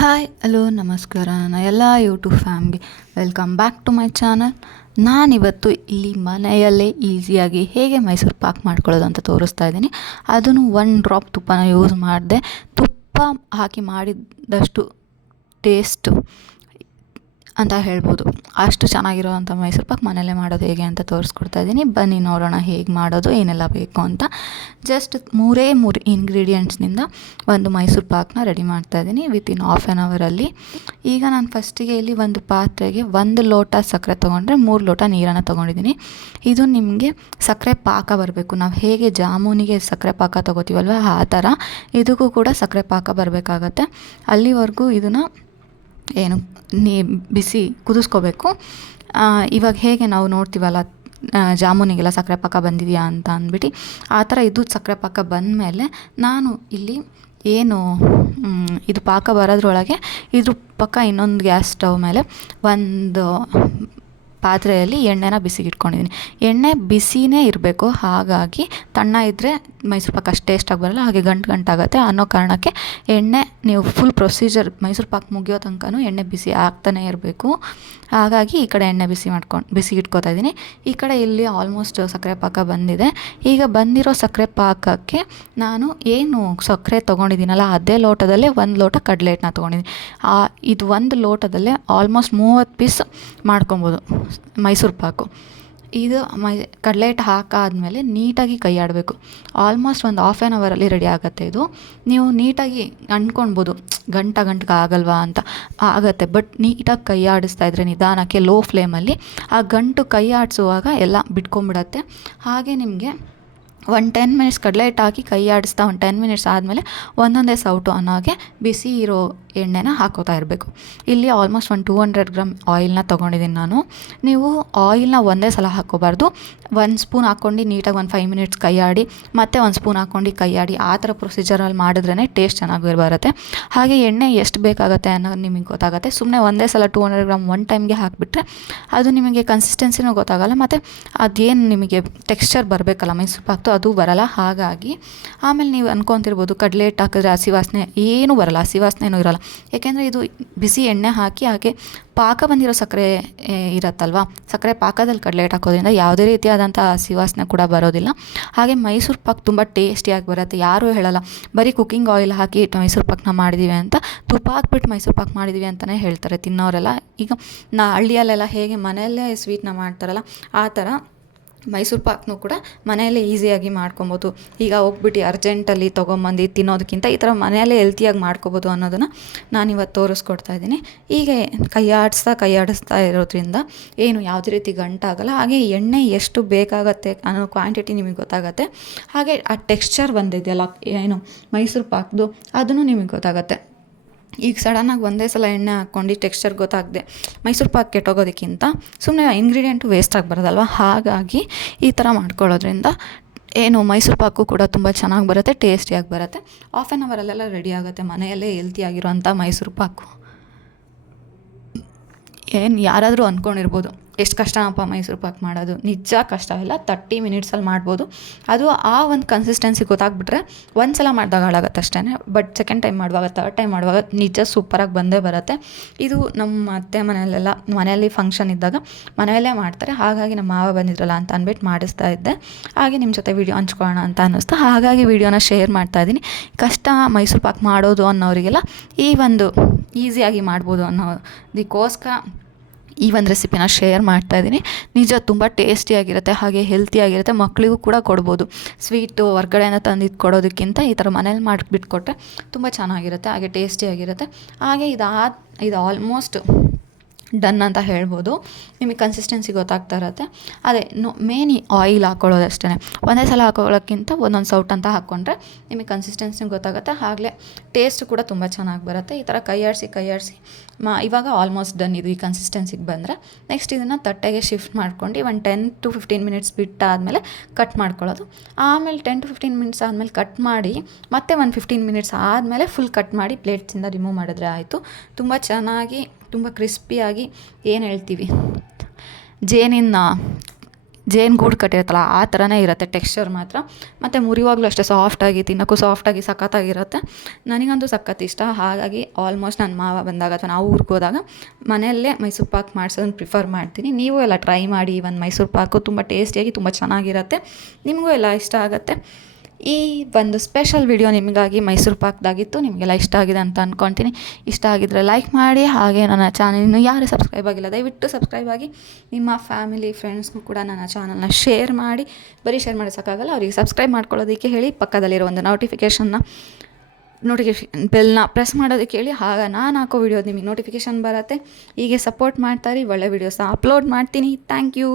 Hi hello ನಮಸ್ಕಾರ ನನ್ನ ಎಲ್ಲ ಯೂಟ್ಯೂಬ್ ಫ್ಯಾಮ್ಗೆ welcome back to my channel. ನಾನಿವತ್ತು ಇಲ್ಲಿ ಮನೆಯಲ್ಲೇ ಈಸಿಯಾಗಿ ಹೇಗೆ ಮೈಸೂರು ಪಾಕ್ ಮಾಡ್ಕೊಳ್ಳೋದು ಅಂತ ತೋರಿಸ್ತಾ ಇದ್ದೀನಿ. ಅದನ್ನು 1 ಡ್ರಾಪ್ ತುಪ್ಪನ ಯೂಸ್ ಮಾಡಿದೆ. ತುಪ್ಪ ಹಾಕಿ ಮಾಡಿದಷ್ಟು ಟೇಸ್ಟು ಅಂತ ಹೇಳ್ಬೋದು. ಅಷ್ಟು ಚೆನ್ನಾಗಿರೋವಂಥ ಮೈಸೂರು ಪಾಕ್ ಮನೆಯಲ್ಲೇ ಮಾಡೋದು ಹೇಗೆ ಅಂತ ತೋರಿಸ್ಕೊಡ್ತಾ ಇದ್ದೀನಿ. ಬನ್ನಿ ನೋಡೋಣ ಹೇಗೆ ಮಾಡೋದು, ಏನೆಲ್ಲ ಬೇಕು ಅಂತ. ಜಸ್ಟ್ 3 ಇಂಗ್ರೀಡಿಯೆಂಟ್ಸ್ನಿಂದ ಒಂದು ಮೈಸೂರು ಪಾಕ್ನ ರೆಡಿ ಮಾಡ್ತಾಯಿದ್ದೀನಿ ವಿತಿನ್ ಹಾಫ್ ಆನ್ ಅವರಲ್ಲಿ. ಈಗ ನಾನು ಫಸ್ಟಿಗೆ ಇಲ್ಲಿ ಒಂದು ಪಾತ್ರೆಗೆ 1 ಲೋಟ ಸಕ್ಕರೆ ತೊಗೊಂಡ್ರೆ 3 ಲೋಟ ನೀರನ್ನು ತೊಗೊಂಡಿದ್ದೀನಿ. ಇದು ನಿಮಗೆ ಸಕ್ಕರೆ ಪಾಕ ಬರಬೇಕು. ನಾವು ಹೇಗೆ ಜಾಮೂನಿಗೆ ಸಕ್ಕರೆ ಪಾಕ ತೊಗೋತೀವಲ್ವ ಆ ಥರ ಇದಕ್ಕೂ ಕೂಡ ಸಕ್ಕರೆ ಪಾಕ ಬರಬೇಕಾಗತ್ತೆ. ಅಲ್ಲಿವರೆಗೂ ಇದನ್ನು ಬಿಸಿ ಕುದಿಸ್ಕೋಬೇಕು. ಇವಾಗ ಹೇಗೆ ನಾವು ನೋಡ್ತೀವಲ್ಲ ಜಾಮೂನಿಗೆಲ್ಲ ಸಕ್ಕರೆ ಪಾಕ ಬಂದಿದೆಯಾ ಅಂತ ಅಂದ್ಬಿಟ್ಟು ಆ ಥರ ಇದು ಸಕ್ಕರೆ ಪಾಕ ಬಂದಮೇಲೆ ನಾನು ಇಲ್ಲಿ ಇದು ಪಾಕ ಬರೋದ್ರೊಳಗೆ ಇದ್ರ ಪಕ್ಕ ಇನ್ನೊಂದು ಗ್ಯಾಸ್ ಸ್ಟವ್ ಮೇಲೆ ಒಂದು ಪಾತ್ರೆಯಲ್ಲಿ ಎಣ್ಣೆನ ಬಿಸಿಗೆ ಇಟ್ಕೊಂಡಿದ್ದೀನಿ. ಎಣ್ಣೆ ಬಿಸಿನೇ ಇರಬೇಕು, ಹಾಗಾಗಿ ತಣ್ಣ ಇದ್ದರೆ ಮೈಸೂರು ಪಾಕ್ ಅಷ್ಟು ಟೇಸ್ಟಾಗಿ ಬರೋಲ್ಲ, ಹಾಗೆ ಗಂಟಾಗುತ್ತೆ ಅನ್ನೋ ಕಾರಣಕ್ಕೆ ಎಣ್ಣೆ ನೀವು ಫುಲ್ ಪ್ರೊಸೀಜರ್ ಮೈಸೂರು ಪಾಕ್ ಮುಗಿಯೋ ತನಕನೂ ಎಣ್ಣೆ ಬಿಸಿ ಆಗ್ತಾನೇ ಇರಬೇಕು. ಹಾಗಾಗಿ ಈ ಕಡೆ ಎಣ್ಣೆ ಬಿಸಿಗೆ ಇಟ್ಕೋತಾ ಇದ್ದೀನಿ. ಈ ಕಡೆ ಇಲ್ಲಿ ಆಲ್ಮೋಸ್ಟ್ ಸಕ್ಕರೆ ಪಾಕ ಬಂದಿದೆ. ಈಗ ಬಂದಿರೋ ಸಕ್ಕರೆ ಪಾಕಕ್ಕೆ ನಾನು ಸಕ್ಕರೆ ತೊಗೊಂಡಿದ್ದೀನಲ್ಲ ಅದೇ ಲೋಟದಲ್ಲೇ 1 ಲೋಟ ಕಡಲೆ ಹಿಟ್ಟನ್ನ ತೊಗೊಂಡಿದ್ದೀನಿ. ಇದು 1 ಲೋಟದಲ್ಲೇ ಆಲ್ಮೋಸ್ಟ್ 30 ಪೀಸ್ ಮಾಡ್ಕೊಬೋದು ಮೈಸೂರು ಪಾಕು. ಇದು ಕಡಲೆ ಹಿಟ್ಟು ಹಾಕಾದ್ಮೇಲೆ ನೀಟಾಗಿ ಕೈ ಆಡಬೇಕು. ಆಲ್ಮೋಸ್ಟ್ ಒಂದು ಹಾಫ್ ಆನ್ ಅವರಲ್ಲಿ ರೆಡಿ ಆಗುತ್ತೆ. ಇದು ನೀವು ನೀಟಾಗಿ ಅಂದ್ಕೊಳ್ಬೋದು ಗಂಟೆಗೆ ಆಗಲ್ವಾ ಅಂತ, ಆಗುತ್ತೆ. ಬಟ್ ನೀಟಾಗಿ ಕೈ ಆಡಿಸ್ತಾ ಇದ್ರೆ ನಿಧಾನಕ್ಕೆ ಲೋ ಫ್ಲೇಮಲ್ಲಿ ಆ ಗಂಟು ಕೈ ಆಡಿಸುವಾಗ ಎಲ್ಲ ಬಿಟ್ಕೊಂಡ್ಬಿಡತ್ತೆ. ಹಾಗೆ ನಿಮಗೆ 10 ಮಿನಿಟ್ಸ್ ಕಡಲೆ ಹಿಟ್ಟು ಹಾಕಿ ಕೈ ಆಡಿಸ್ತಾ 10 ಮಿನಿಟ್ಸ್ ಆದಮೇಲೆ ಒಂದೊಂದೇ ಸೌಟು ಅನ್ನೋಗೆ ಬಿಸಿ ಇರೋ ಎಣ್ಣೆನ ಹಾಕೋತಾ ಇರಬೇಕು. ಇಲ್ಲಿ ಆಲ್ಮೋಸ್ಟ್ 200 ಗ್ರಾಮ್ ಆಯಿಲ್ನ ತೊಗೊಂಡಿದ್ದೀನಿ ನಾನು. ನೀವು ಆಯಿಲ್ನ ಒಂದೇ ಸಲ ಹಾಕ್ಕೋಬಾರ್ದು. 1 ಸ್ಪೂನ್ ಹಾಕ್ಕೊಂಡು ನೀಟಾಗಿ 5 ಮಿನಿಟ್ಸ್ ಕೈ ಆಡಿ ಮತ್ತೆ 1 ಸ್ಪೂನ್ ಹಾಕ್ಕೊಂಡು ಕೈ ಆಡಿ ಆ ಥರ ಪ್ರೊಸೀಜರಲ್ಲಿ ಮಾಡಿದ್ರೇ ಟೇಸ್ಟ್ ಚೆನ್ನಾಗಿ ಬರುತ್ತೆ. ಹಾಗೆ ಎಣ್ಣೆ ಎಷ್ಟು ಬೇಕಾಗುತ್ತೆ ಅನ್ನೋದು ನಿಮಗೆ ಗೊತ್ತಾಗುತ್ತೆ. ಸುಮ್ಮನೆ ಒಂದೇ ಸಲ 200 ಗ್ರಾಮ್ ಒನ್ ಟೈಮ್ಗೆ ಹಾಕಿಬಿಟ್ರೆ ಅದು ನಿಮಗೆ ಕನ್ಸಿಸ್ಟೆನ್ಸಿನೂ ಗೊತ್ತಾಗಲ್ಲ, ಮತ್ತು ಅದೇನು ನಿಮಗೆ ಟೆಕ್ಸ್ಚರ್ ಬರಬೇಕಲ್ಲ ಮೈಸೂರು ಪಾಕ್ದು ಅದು ಬರಲ್ಲ. ಹಾಗಾಗಿ ಆಮೇಲೆ ನೀವು ಅನ್ಕೊತಿರ್ಬೋದು ಕಡಲೆ ಹಿಟ್ಟು ಹಾಕಿದ್ರೆ ಹಸಿ ವಾಸನೆ ಏನೂ ಬರಲ್ಲ, ಹಸಿ ವಾಸನೆನೂ ಇರೋಲ್ಲ. ಏಕೆಂದರೆ ಇದು ಬಿಸಿ ಎಣ್ಣೆ ಹಾಕಿ ಹಾಗೆ ಪಾಕ ಬಂದಿರೋ ಸಕ್ಕರೆ ಇರುತ್ತಲ್ವ, ಸಕ್ಕರೆ ಪಾಕದಲ್ಲಿ ಕಡಲೆ ಹಿಟ್ಟು ಹಾಕೋದ್ರಿಂದ ಯಾವುದೇ ರೀತಿಯಾದಂಥ ಹಸಿ ವಾಸನೆ ಕೂಡ ಬರೋದಿಲ್ಲ. ಹಾಗೆ ಮೈಸೂರು ಪಾಕ್ ತುಂಬ ಟೇಸ್ಟಿಯಾಗಿ ಬರುತ್ತೆ. ಯಾರೂ ಹೇಳಲ್ಲ ಬರೀ ಕುಕ್ಕಿಂಗ್ ಆಯಿಲ್ ಹಾಕಿ ಮೈಸೂರು ಪಾಕ್ನ ಮಾಡಿದ್ದೀವಿ ಅಂತ, ತುಪ್ಪ ಹಾಕ್ಬಿಟ್ಟು ಮೈಸೂರು ಪಾಕ್ ಮಾಡಿದ್ದೀವಿ ಅಂತಲೇ ಹೇಳ್ತಾರೆ ತಿನ್ನೋರೆಲ್ಲ. ಈಗ ಹಳ್ಳಿಯಲ್ಲೆಲ್ಲ ಹೇಗೆ ಮನೆಯಲ್ಲೇ ಸ್ವೀಟ್ನ ಮಾಡ್ತಾರಲ್ಲ ಆ ಥರ ಮೈಸೂರು ಪಾಕ್ನೂ ಕೂಡ ಮನೆಯಲ್ಲೇ ಈಸಿಯಾಗಿ ಮಾಡ್ಕೊಬೋದು. ಈಗ ಹೋಗ್ಬಿಟ್ಟು ಅರ್ಜೆಂಟಲ್ಲಿ ತೊಗೊಂಬಂದು ತಿನ್ನೋದಕ್ಕಿಂತ ಈ ಥರ ಮನೆಯಲ್ಲೇ ಹೆಲ್ತಿಯಾಗಿ ಮಾಡ್ಕೊಬೋದು ಅನ್ನೋದನ್ನು ನಾನಿವತ್ತು ತೋರಿಸ್ಕೊಡ್ತಾ ಇದ್ದೀನಿ. ಹೀಗೆ ಕೈ ಆಡಿಸ್ತಾ ಇರೋದ್ರಿಂದ ಯಾವುದೇ ರೀತಿ ಗಂಟಾಗಲ್ಲ. ಹಾಗೆ ಎಣ್ಣೆ ಎಷ್ಟು ಬೇಕಾಗತ್ತೆ ಅನ್ನೋ ಕ್ವಾಂಟಿಟಿ ನಿಮಗೆ ಗೊತ್ತಾಗುತ್ತೆ. ಹಾಗೆ ಆ ಟೆಕ್ಸ್ಚರ್ ಬಂದಿದೆಯಲ್ಲ ಮೈಸೂರು ಪಾಕ್ದು ಅದನ್ನು ನಿಮಗೆ ಗೊತ್ತಾಗುತ್ತೆ. ಈಗ ಸಡನ್ನಾಗಿ ಒಂದೇ ಸಲ ಎಣ್ಣೆ ಹಾಕ್ಕೊಂಡು ಟೆಕ್ಸ್ಚರ್ ಗೊತ್ತಾಗದೆ ಮೈಸೂರು ಪಾಕ್ ಕೆಟ್ಟೋಗೋದಕ್ಕಿಂತ ಸುಮ್ಮನೆ ಇಂಗ್ರೀಡಿಯೆಂಟು ವೇಸ್ಟ್ ಬರೋದಲ್ವ, ಹಾಗಾಗಿ ಈ ಥರ ಮಾಡ್ಕೊಳ್ಳೋದ್ರಿಂದ ಮೈಸೂರು ಪಾಕು ಕೂಡ ತುಂಬ ಚೆನ್ನಾಗಿ ಬರುತ್ತೆ, ಟೇಸ್ಟಿಯಾಗಿ ಬರುತ್ತೆ. ಹಾಫ್ ಆನ್ ಅವರಲ್ಲೆಲ್ಲ ರೆಡಿ ಆಗುತ್ತೆ ಮನೆಯಲ್ಲೇ ಹೆಲ್ತಿಯಾಗಿರೋಂಥ ಮೈಸೂರು ಪಾಕು. ಯಾರಾದರೂ ಅಂದ್ಕೊಂಡಿರ್ಬೋದು ಎಷ್ಟು ಕಷ್ಟನಪ್ಪ ಮೈಸೂರು ಪಾಕ್ ಮಾಡೋದು. ನಿಜ ಕಷ್ಟ ಇಲ್ಲ, 30 ಮಿನಿಟ್ಸಲ್ಲಿ ಮಾಡ್ಬೋದು. ಅದು ಆ ಒಂದು ಕನ್ಸಿಸ್ಟೆನ್ಸಿ ಗೊತ್ತಾಗ್ಬಿಟ್ರೆ ಒಂದು ಸಲ ಮಾಡಿದಾಗ ಹಾಳಾಗತ್ತೆ ಅಷ್ಟೇ. ಬಟ್ ಸೆಕೆಂಡ್ ಟೈಮ್ ಮಾಡುವಾಗ, ಥರ್ಡ್ ಟೈಮ್ ಮಾಡುವಾಗ ನಿಜ ಸೂಪರಾಗಿ ಬಂದೇ ಬರುತ್ತೆ. ಇದು ನಮ್ಮ ಅತ್ತೆ ಮನೆಯಲ್ಲಿ ಫಂಕ್ಷನ್ ಇದ್ದಾಗ ಮನೆಯಲ್ಲೇ ಮಾಡ್ತಾರೆ. ಹಾಗಾಗಿ ನಮ್ಮ ಮಾವ ಬಂದಿದ್ರಲ್ಲ ಅಂತ ಅಂದ್ಬಿಟ್ಟು ಮಾಡಿಸ್ತಾ ಇದ್ದೆ. ಹಾಗೆ ನಿಮ್ಮ ಜೊತೆ ವೀಡಿಯೋ ಹಂಚ್ಕೊಳ್ಳೋಣ ಅಂತ ಅನ್ನಿಸ್ತು, ಹಾಗಾಗಿ ವೀಡಿಯೋನ ಶೇರ್ ಮಾಡ್ತಾಯಿದ್ದೀನಿ. ಕಷ್ಟ ಮೈಸೂರು ಪಾಕ್ ಮಾಡೋದು ಅನ್ನೋರಿಗೆಲ್ಲ ಈ ಒಂದು ಈಸಿಯಾಗಿ ಮಾಡ್ಬೋದು ಅನ್ನೋದಕ್ಕೋಸ್ಕರ ಈ ಒಂದು ರೆಸಿಪಿನ ಶೇರ್ ಮಾಡ್ತಾಯಿದ್ದೀನಿ. ನಿಜ ತುಂಬ ಟೇಸ್ಟಿಯಾಗಿರುತ್ತೆ, ಹಾಗೆ ಹೆಲ್ತಿಯಾಗಿರುತ್ತೆ. ಮಕ್ಕಳಿಗೂ ಕೂಡ ಕೊಡ್ಬೋದು. ಸ್ವೀಟು ಹೊರ್ಗಡೆಯಿಂದ ತಂದಿದ್ದು ಕೊಡೋದಕ್ಕಿಂತ ಈ ಥರ ಮನೇಲಿ ಮಾಡಿಬಿಟ್ಟು ಕೊಟ್ಟರೆ ತುಂಬ ಚೆನ್ನಾಗಿರುತ್ತೆ, ಹಾಗೆ ಟೇಸ್ಟಿಯಾಗಿರುತ್ತೆ. ಹಾಗೆ ಇದು ಆಲ್ಮೋಸ್ಟ್ ಡನ್ ಅಂತ ಹೇಳ್ಬೋದು. ನಿಮಗೆ ಕನ್ಸಿಸ್ಟೆನ್ಸಿ ಗೊತ್ತಾಗ್ತಾ ಇರುತ್ತೆ. ಅದೇ ಮೇನ್ ಆಯಿಲ್ ಹಾಕ್ಕೊಳ್ಳೋದಷ್ಟೇ. ಒಂದೇ ಸಲ ಹಾಕೊಳ್ಳೋಕ್ಕಿಂತ ಒಂದೊಂದು ಸೌಟ್ ಅಂತ ಹಾಕ್ಕೊಂಡ್ರೆ ನಿಮಗೆ ಕನ್ಸಿಸ್ಟೆನ್ಸಿ ಗೊತ್ತಾಗುತ್ತೆ. ಆಗಲೇ ಟೇಸ್ಟ್ ಕೂಡ ತುಂಬ ಚೆನ್ನಾಗಿ ಬರುತ್ತೆ. ಈ ಥರ ಕೈ ಆಡಿಸಿ ಇವಾಗ ಆಲ್ಮೋಸ್ಟ್ ಡನ್. ಇದು ಈ ಕನ್ಸಿಸ್ಟೆನ್ಸಿಗೆ ಬಂದರೆ ನೆಕ್ಸ್ಟ್ ಇದನ್ನು ತಟ್ಟೆಗೆ ಶಿಫ್ಟ್ ಮಾಡ್ಕೊಂಡು 10 to 15 ಮಿನಿಟ್ಸ್ ಬಿಟ್ಟಾದಮೇಲೆ ಕಟ್ ಮಾಡ್ಕೊಳ್ಳೋದು. ಆಮೇಲೆ 10 to 15 ಮಿನಿಟ್ಸ್ ಆದಮೇಲೆ ಕಟ್ ಮಾಡಿ ಮತ್ತೆ 15 ಮಿನಿಟ್ಸ್ ಆದಮೇಲೆ ಫುಲ್ ಕಟ್ ಮಾಡಿ ಪ್ಲೇಟ್ಸಿಂದ ರಿಮೂವ್ ಮಾಡಿದ್ರೆ ಆಯಿತು. ತುಂಬ ಚೆನ್ನಾಗಿ ತುಂಬ ಕ್ರಿಸ್ಪಿಯಾಗಿ ಜೇನಿನ ಜೇನು ಗೂಡು ಕಟ್ಟಿರುತ್ತಲ್ಲ ಆ ಥರನೇ ಇರುತ್ತೆ ಟೆಕ್ಸ್ಚರ್ ಮಾತ್ರ. ಮತ್ತು ಮುರಿವಾಗಲೂ ಅಷ್ಟೇ ಸಾಫ್ಟಾಗಿ, ತಿನ್ನೋಕ್ಕೂ ಸಾಫ್ಟಾಗಿ ಸಖತ್ತಾಗಿರುತ್ತೆ. ನನಗಂತೂ ಸಖತ್ ಇಷ್ಟ. ಹಾಗಾಗಿ ಆಲ್ಮೋಸ್ಟ್ ನನ್ನ ಮಾವ ಬಂದಾಗ ಅಥವಾ ನಾವು ಊರಿಗೆ ಹೋದಾಗ ಮನೆಯಲ್ಲೇ ಮೈಸೂರು ಪಾಕ್ ಮಾಡಿಸೋದನ್ನು ಪ್ರಿಫರ್ ಮಾಡ್ತೀನಿ. ನೀವು ಎಲ್ಲ ಟ್ರೈ ಮಾಡಿ. ಒಂದು ಮೈಸೂರು ಪಾಕು ತುಂಬ ಟೇಸ್ಟಿಯಾಗಿ ತುಂಬ ಚೆನ್ನಾಗಿರುತ್ತೆ, ನಿಮಗೂ ಎಲ್ಲ ಇಷ್ಟ ಆಗುತ್ತೆ. ಈ ಒಂದು ಸ್ಪೆಷಲ್ ವಿಡಿಯೋ ನಿಮಗಾಗಿ ಮೈಸೂರು ಪಾಕ್ದಾಗಿತ್ತು. ನಿಮಗೆಲ್ಲ ಇಷ್ಟ ಆಗಿದೆ ಅಂತ ಅಂದ್ಕೊಳ್ತೀನಿ. ಇಷ್ಟ ಆಗಿದ್ದರೆ ಲೈಕ್ ಮಾಡಿ. ಹಾಗೆ ನನ್ನ ಚಾನಲ್ನ ಯಾರು ಸಬ್ಸ್ಕ್ರೈಬ್ ಆಗಿಲ್ಲ ದಯವಿಟ್ಟು ಸಬ್ಸ್ಕ್ರೈಬ್ ಆಗಿ. ನಿಮ್ಮ ಫ್ಯಾಮಿಲಿ ಫ್ರೆಂಡ್ಸ್ಗೂ ಕೂಡ ನನ್ನ ಚಾನಲ್ನ ಶೇರ್ ಮಾಡಿ. ಬರೀ ಶೇರ್ ಮಾಡಿ ಸಾಕಾಗಲ್ಲ, ಅವರಿಗೆ ಸಬ್ಸ್ಕ್ರೈಬ್ ಮಾಡ್ಕೊಳ್ಳೋದಕ್ಕೆ ಹೇಳಿ. ಪಕ್ಕದಲ್ಲಿರೋ ಒಂದು ನೋಟಿಫಿಕೇಷನ್ ಬೆಲ್ನ ಪ್ರೆಸ್ ಮಾಡೋದಕ್ಕೆ ಹೇಳಿ. ಆಗ ನಾನು ಹಾಕೋ ವಿಡಿಯೋದು ನಿಮಗೆ ನೋಟಿಫಿಕೇಷನ್ ಬರುತ್ತೆ. ಹೀಗೆ ಸಪೋರ್ಟ್ ಮಾಡ್ತಾರೆ. ಒಳ್ಳೆ ವೀಡಿಯೋಸ್ನ ಅಪ್ಲೋಡ್ ಮಾಡ್ತೀನಿ. Thank you.